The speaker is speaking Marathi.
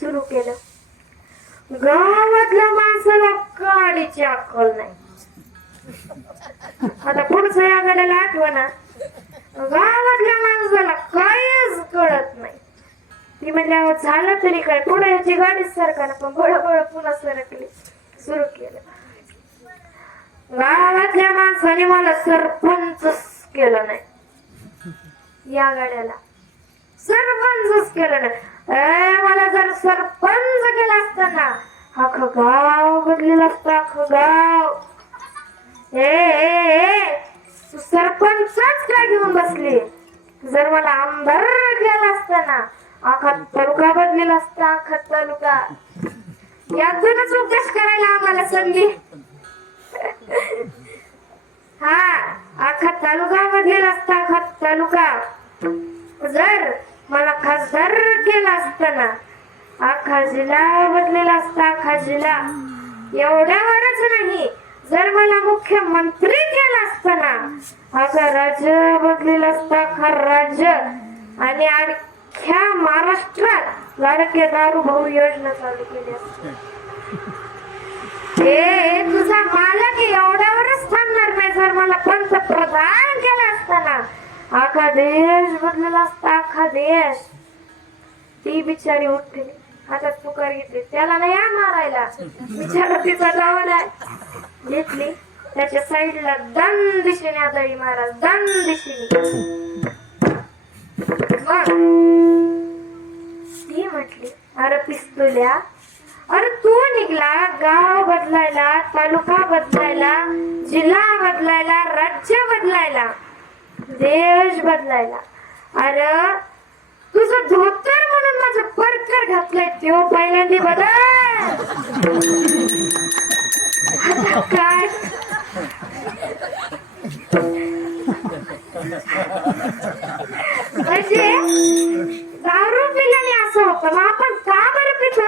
सुरू केलं. गावातल्या माणसाला काडीची अक्कल नाही. आता पुढचं या गड्याला आठवणा. गावातल्या माणसाला काहीच कळत नाही. ती म्हणल्यावर झालं तरी काय, पुढे याची गाडीच सरकार पण बळबळ पुन्हा सरकली. सुरू केलं. गावातल्या माणसाने मला सरपंच केलं नाही. या गाड्याला सरपंच केलं नाही. मला जर सरपंच केलं असतं ना, अख्खं गाव बदलेलं असतं. अख्खं गाव. तू सरपंचच काय घेऊन बसली? जर मला आमदार केलं असतं ना, अख्खा तालुका बदलेला असता. अख्खा तालुका. यातूनच उपदेश करायला आम्हाला संधी. हा, अख्खा तालुका बदलेला असता. अख्खा तालुका. जर मला खासदार केला असताना, अख्खा जिल्हा बदलेला असता. अख्खा जिल्हा. एवढ्यावरच नाही, जर मला मुख्यमंत्री केला असताना, अख्खा राज्य बदलेला असता. अख्खा राज्य. आणि अख्ख्या महाराष्ट्रात लाडके दारू भाऊ योजना चालू केली असते. तुझा मालक एवढ्यावरच थांबणार नाही. जर मला पंतप्रधान केला असताना, अख्खा देश बदलेला असता. अख्खा देश. ती बिचारी उठली, हातात पुकार घेतली. त्याला नाही मारायला, बिचारा तिचा डावण आहे. घेतली त्याच्या साईडला दन दिशेने आदळी महाराज. दन दिशेने. मग ती म्हटली, अरे पिस्तुल्या, अरे तू निघला गाव बदलायला, तालुका बदलायला, जिल्हा बदलायला, राज्य बदलायला, देश बदलायला. अरे तुझं धोतर म्हणून माझं परकर घातलंय, तो पहिल्यांदा बदल. काय म्हणजे दारू पिल्याने असं होतं. मग आपण का बरं पितो?